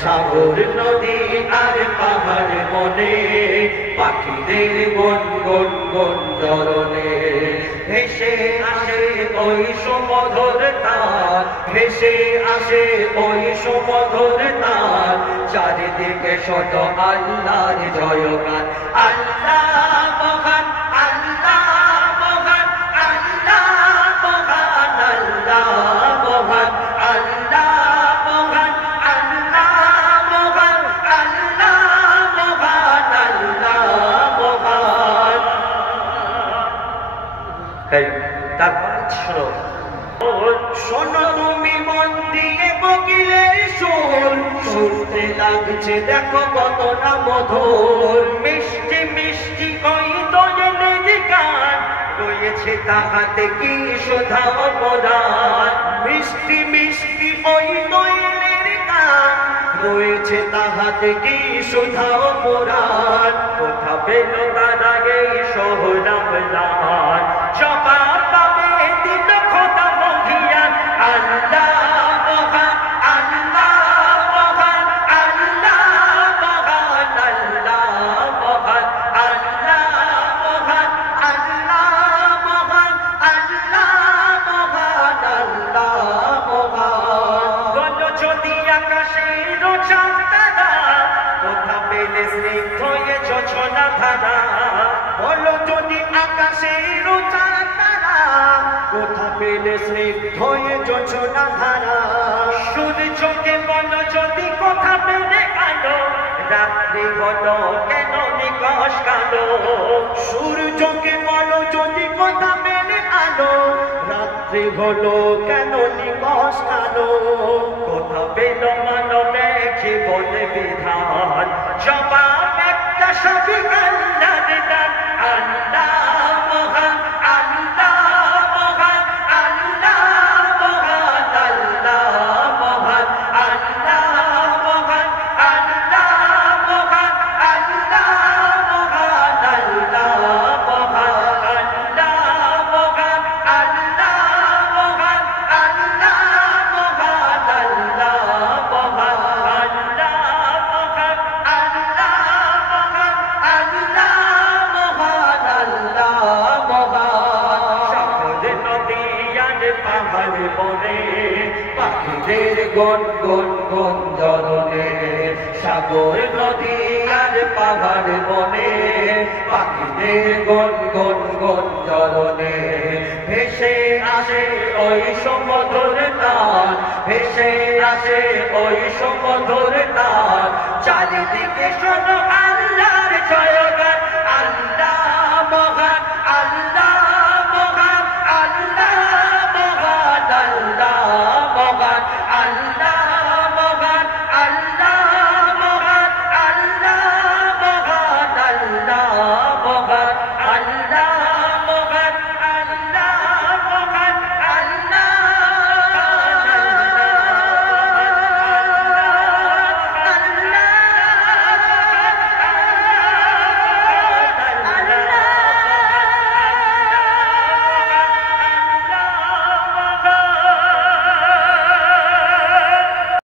সাগর নদী আর পাহাড় মনে পাখিদের গুন গুন গুন চরণে ভেসে আসে ওই সুমধুর তার ভেসে আসে ওই সুমধুর তার চারিদিকে শত আল্লাহর জয়গান আল্লাহ মহান আল্লাহ মহান আল্লাহ মহান আল্লাহ মহান আল্লাহ শোনো তুমি মন দিয়ে কোকিলের সুর শুনতে লাগছে দেখো কত না মধুর মিষ্টি মিষ্টি ওই দোয়েলের গান রয়েছে তাহাতে কি সুধা অপরাধ মিষ্টি মিষ্টি ওই দোয়েলের গান রয়েছে তাহাতে কি সুধা অপরাধ কোথা পেল তারা এই সোহরাব লাল জবাব পাবে দিল খোদা মহিয়ান আল্লাহ মহান আল্লাহ মহান আল্লাহ মহান আল্লাহ মহান আল্লাহ মহান আল্লাহ মহান আল্লাহ মহান আল্লাহ মহান বলো যদি আকাশের চাঁদ তারা কোথা পেলে স্নিগ্ধ এ যোছনা ধারা বলো যদি আকাশের চাঁদ তারা কোথা পেলে স্নিগ্ধ এ যোছনা ধারা সূর্যকে বলো যদি কোথা পেলে আলো রাত্রি হলো কেন নিকশ কালো সূর্যকে বলো যদি কোথা পেলে আলো রাত্রি হলো কেন নিকশ কালো কোথা পেল মানবে জীবনে বিধান জবাব একটা সবই আল্লাহর দান আল্লাহ মহান আল্লাহ মহান আল্লাহ মহান আল্লাহ মহান আল্লাহ মহান আল্লাহ মহান আল্লাহ মহান আল্লাহ মহান আল্লাহ মহান আল্লাহ মহান আল্লাহ মহান আল্লাহ মহান পাহাড় বনে পাখিদের গুন গুন গুন জরনে সাগর নদী আর পাহাড় বনে পাখিদের গুন গুন গুন জরনে ভেসে আসে ওই সুমধুর তার ভেসে আসে ওই সুমধুর তার চারিদিকে শোনো